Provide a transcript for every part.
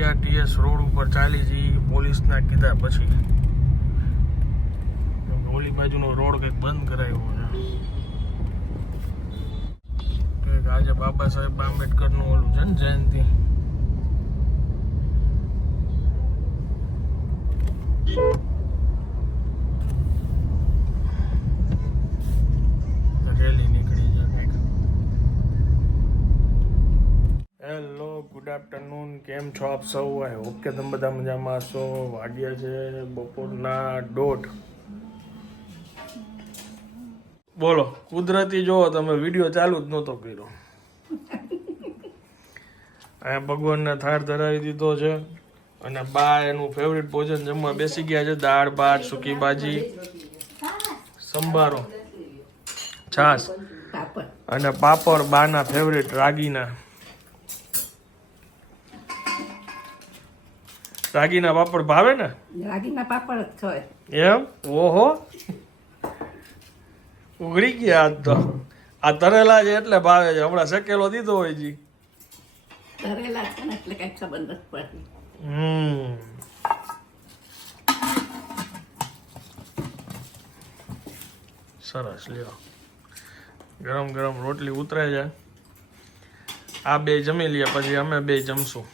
જીઆરટીએસ road ઉપર ચાલી છે પોલીસના કીધા પછી. ઓલી બાજુનો રોડ કંઈક બંધ કરાવ્યો છે. આજે બાબા સાહેબ આંબેડકરનું ઓલું છે ને જયંતિ. રેલી નીકળી છે કંઈક. Hello, good afternoon. કેમ છો આપ સૌ? આઈ હોપ કે તમે બધા મજામાં છો. વાગ્યા છે બપોરના 1:30. બોલો, કુદરતી જોવો તમે, વિડીયો ચાલુ જ નહોતો કર્યો. અહીંયા ભગવાનને થાળ ધરાવી દીધો છે અને બા એનું ફેવરિટ ભોજન જમવા બેસી ગયા છે. દાળ ભાત, સૂકી ભાજી, સંભારો, છાશ અને પાપડ. બાના ફેવરિટ રાગીના પાપડ ભાવે ને? રાગીના પાપડ જ છે એમ? ઓહો, ઉઘડી ગયા આજ તો. આ તરેલા છે એટલે ભાવે છે. હમણાં શેકેલો દીધો હોય જી. તરેલા છે ને એટલે કઈ ખબર નથી પડતી. સરસ, લ્યો. ગરમ ગરમ રોટલી ઉતરે છે. આ બે જમી લઈએ પછી અમે બે જમશું.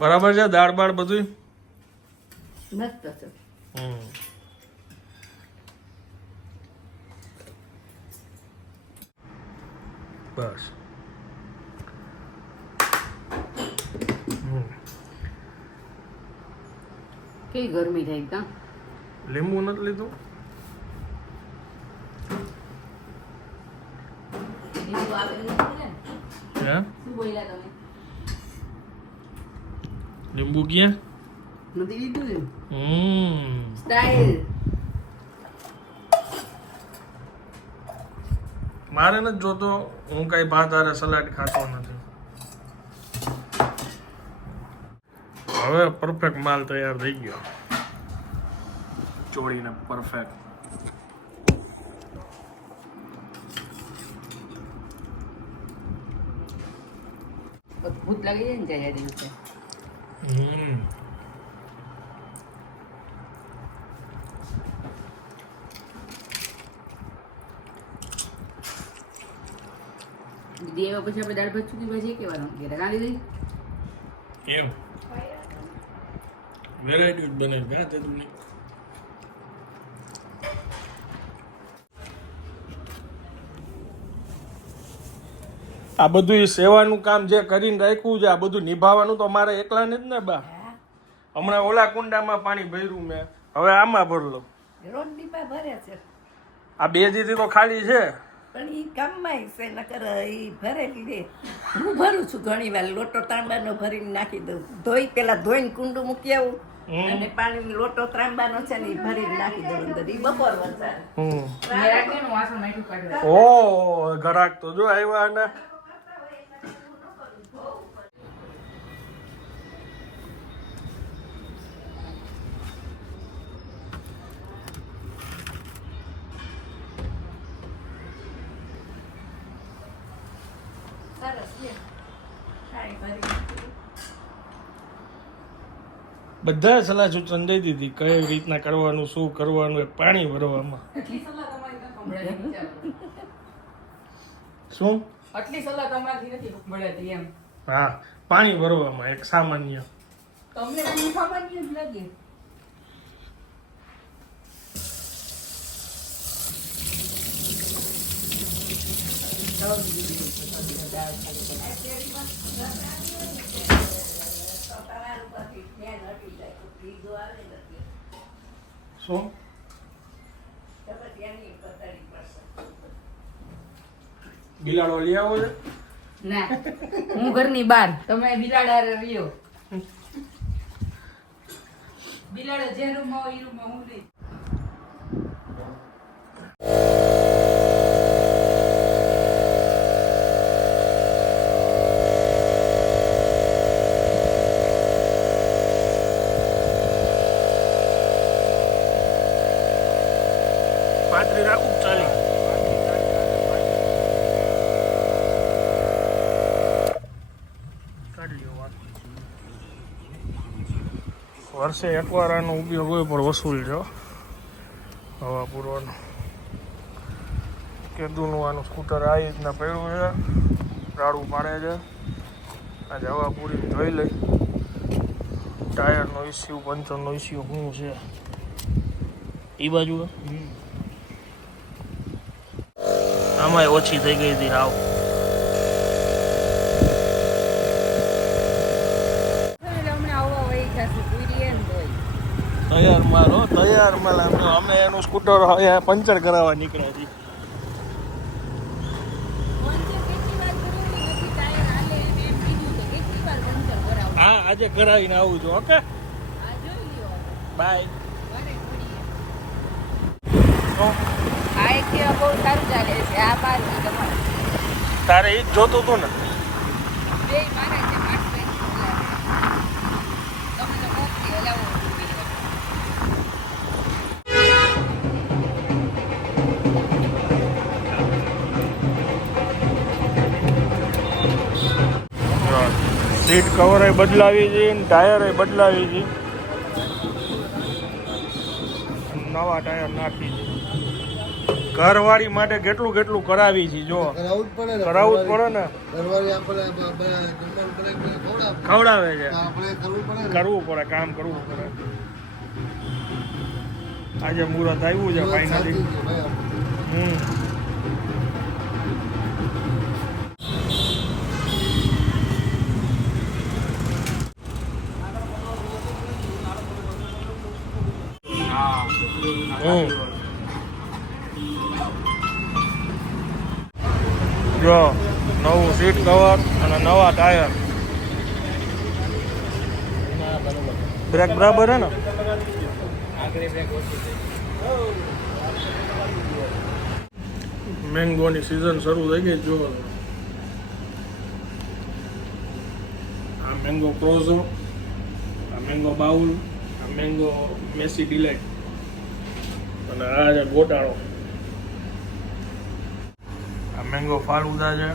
બરાબર છે? દાળ બાળ બધું મસ્ત છે. બસ. કેવી ગરમી થાય કા? લીંબુ નથી લીધું? હે? લીંબુ ક્યાં નથી લીધું? સ્ટાઈલ મારે નથી જોતો. હું કઈ ભાત આરે સલાડ ખાતો નથી. હવે પરફેક્ટ માલ તૈયાર થઈ ગયો. ચોળીને પરફેક્ટ. ભૂત લાગી જાય ને જાય દિવસે. દેવા પછી આપણે દાળ ભાત સૂકી ભાજી કેવાનું ઘેર કાઢી દઈ. કેમ વેરાયટી જ બને ભાત એટલું નહીં. આ બધું સેવાનું કામ જે કરીને રાખ્યું છે, આ બધું નિભાવવાનું તો મારે એકલાને જ ને બા. હમણાં ઓલા કુંડામાં પાણી ભર્યું મેં, હવે આમાં ભરલો. રોજ દીપા ભરે છે. આ 2 દીથી તો ખાલી છે. પણ ઈ કામમાં છે નકર ઈ ભરેલી દે. હું ભરું છું ઘણી વાર. લોટો તાંબાનો ભરીને નાખી દઉં. પેલા ધોઈને કુંડું મૂકી આવું અને પાણી લોટો ત્રાંબાનો છે ને ઈ ભરીને નાખી દઉં અંદર. ઈ બપોર વચારે. ઓ ઘરાક તો જો આવ્યા ને. બધા સલાહ સૂચન દઈ દીધી કઈ રીતના કરવાનું, શું કરવાનું. એ પાણી ભરવામાં શું આટલી સલાહ તમારી નથી મળતી એમ. હા, પાણી ભરવામાં એક સામાન્ય. તમને પણ સામાન્ય જ લાગે. શું બિલાડો લઈ આવો છે? ના, હું ઘરની બહાર, તમે બિલાડા રહ્યો. બિલાડો જે રૂમમાં હોય એ રૂમમાં હું લઈ. પાત્રી રાખું ચાલી. વર્ષે એકવાર આનો ઉપયોગ હોય પણ વસૂલ છે હવા પૂરવાનો. કેદુનું આનું સ્કૂટર આ રીતના પડ્યું છે, રાડું પાડે છે. આજે હવા પૂરી જોઈ લઈ ટાયરનો ઇસ્યુ, પંચરનો ઇસ્યુ શું છે એ બાજુ. આમાંય ઓછી થઈ ગઈ હતી હાવ. તૈયાર માલ હો, તૈયાર માલ. અમે એનું સ્કૂટર પંચર કરાવવા નીકળ્યા છીએ. હા, આજે કરાવીને આવું છું. Okay, bye. તારે એ જ જોતું હતું ને? સીટ કવર બદલાવી છે, ટાયર બદલાવી છે, નવા ટાયર નાખી છે. ઘરવાળી માટે કેટલું કેટલું કરાવી છે. જો કરાવવું જ પડે ને, ખવડાવે છે, કરવું પડે, કામ કરવું પડે. આજે મુહૂર્ત આવ્યું છે ફાઇનલી. જો નવું સીટ કવર અને નવા ટાયર. બ્રેક બરાબર હે ને? મેંગોની સિઝન શરૂ થઈ ગઈ. જો આ મેંગો પ્રોઝો, આ મેંગો બાઉલ, આ મેંગો મેસી ડિલાઇટ અને આ છે ગોટાળો. આ મેંગો ફાલુદા છે,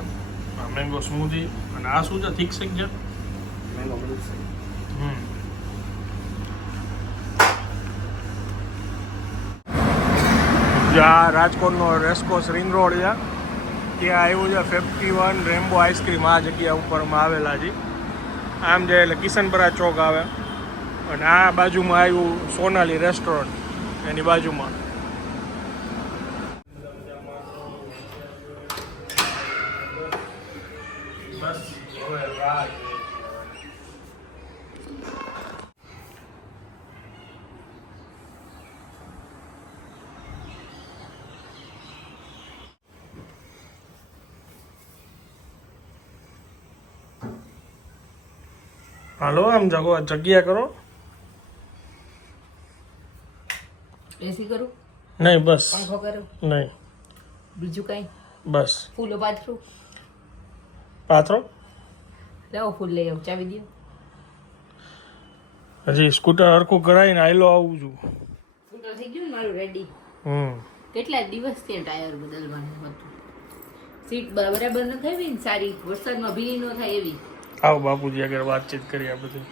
આ મેંગો સ્મૂધી અને આ શું છે? થીક શેક છે, મેંગો મિલ્ક શેક. આ રાજકોટનો રેસકોર્સ રિંગ રોડ છે, ત્યાં આવ્યું છે 51 રેમ્બો આઈસ્ક્રીમ. આ જગ્યા ઉપરમાં આવેલા છે. આમ જાય એટલે કિશનપરા ચોક આવે અને આ બાજુમાં આવ્યું સોનાલી રેસ્ટોરન્ટ, એની બાજુમાં. બસ હવે રાહ હાલો, આમ જગ્યા કરો. એસી કરું? નહીં, બસ. પંખો કરું? નહીં. બીજું કઈ? બસ. ફૂલો પાથરું? પાથરો. લાવો ફૂલ લઈ આવું, ચાવી દો. હજી સ્કૂટર હરખું કરાવીને આયલો આવું છું. સ્કૂટર થઈ ગયું ને મારું રેડી. કેટલા દિવસ ત્યાં ટાયર બદલવાનું હતું. સીટ બરાબર ન થઈ ને સારી, વરસાદમાં ભીની ન થાય એવી. આવો બાપુજી આગળ વાતચીત કરી આ બધી.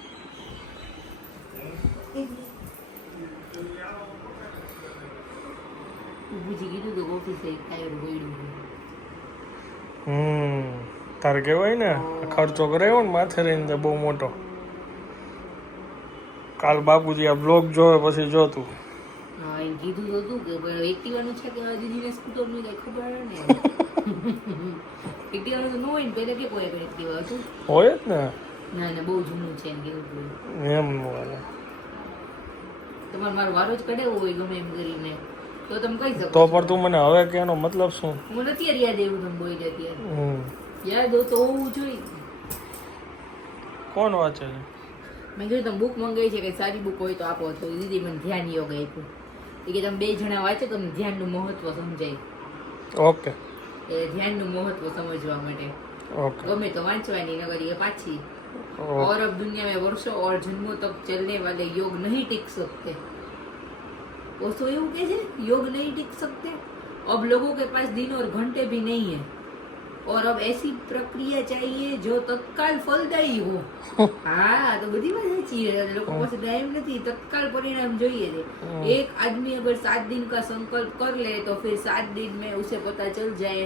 બાપુજી કીધું તો ઓફિસે ટાયર ગોળ્યું. તારે કહેવાય ને ખર્ચો કરાયો ને માથે રહીને બહુ મોટો. કાલ બાપુજી આ બ્લોગ જોવે પછી જોતું. હા, એને કીધું તો હતું કે એક્ટિવાનું છે કે દીદીને સ્કૂટરનું કઈ ખબર ને. એક્ટિવાનું તો ન હોય ને, પહેલા કે કોઈ એક્ટિવા હતું હોય જ ને. ના ના, બહુ જૂનું છે એમ કેવું. એમ તમારે મારો વારો જ કઢાવવો હોય ગમે એમ કરીને તો તમે કહી શકો. તો પણ તું મને હવે કે એનો મતલબ શું? હું નથી યાદ એવું તમે બોલી અત્યારે. યાદ હો તો હોવું જોઈએ. કોણ વાંચે છે? મેં કીધું તમે બુક મંગાવી છે, કે સારી બુક હોય તો આપો. તો દીદી મને ધ્યાન યોગ આપ્યું. એ કે તમે 2 જણા વાંચો તમને ધ્યાનનું મહત્વ સમજાય. ઓકે. એ ધ્યાનનું મહત્વ સમજવા માટે ગમે તો વાંચવાની, નગર ये पाछी. और अब दुनिया में वर्षों और जन्मों तक चलने वाले योग नहीं टिक सकते. वो तो એવું કે છે योग नहीं टिक सकते. अब लोगों के पास दिन और घंटे भी नहीं है. और अब ऐसी प्रक्रिया चाहिए जो तत्काल फलदायी हो. हाँ तो बड़ी बात साચી है. લોકો પાસે ટાઈમ નથી, तत्काल परिणाम चाहिए थे. एक आदमी अगर 7 दिन का संकल्प कर ले तो फिर 7 दिन में उसे पता चल जाए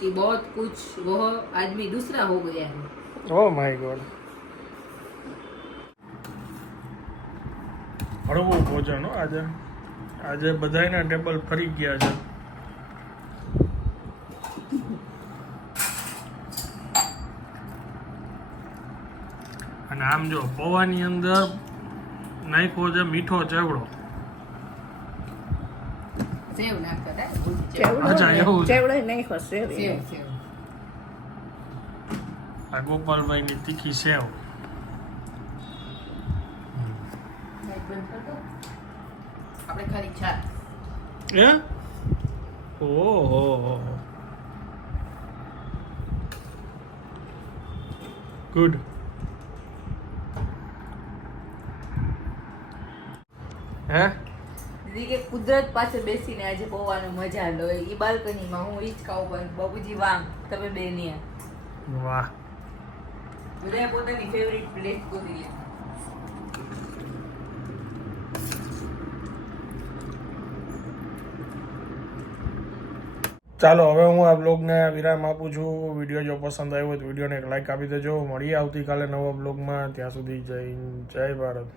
कि बहुत कुछ वह आदमी दूसरा हो गया है. Oh my God. હળવું ભોજન હો આજે. આજે બધાયના ટેબલ ફરી ગયા છે. અને આમ જો પૌવાની અંદર નાખ્યો છે મીઠો ચેવડો. સેવ નાખતા હતા. અચ્છા, એવું છે. ચેવડો નહીં ખસે સેવ સેવ. આ ગોપાલભાઈની તીખી સેવ. આપણે ખાલી છાશ. હે? ઓહો. ગુડ. હે? દીદી કે કુદરત પાસે બેસીને આજે પૌવાની મજા લો. ઈ બાલ્કનીમાં હું ઈ જ ખાઉં, પણ બાબુજી વાંગ તમે બે ની વાહ. બધાએ પોતાની ફેવરિટ પ્લેટ ગોતી લે. ચાલો હવે હું આ બ્લોગને વિરામ આપું છું. વિડીયો જો પસંદ આવ્યો હોય તો વિડીયોને એક લાઈક આપી દેજો. મળીએ આવતીકાલે નવા બ્લોગમાં. ત્યાં સુધી જય ભારત.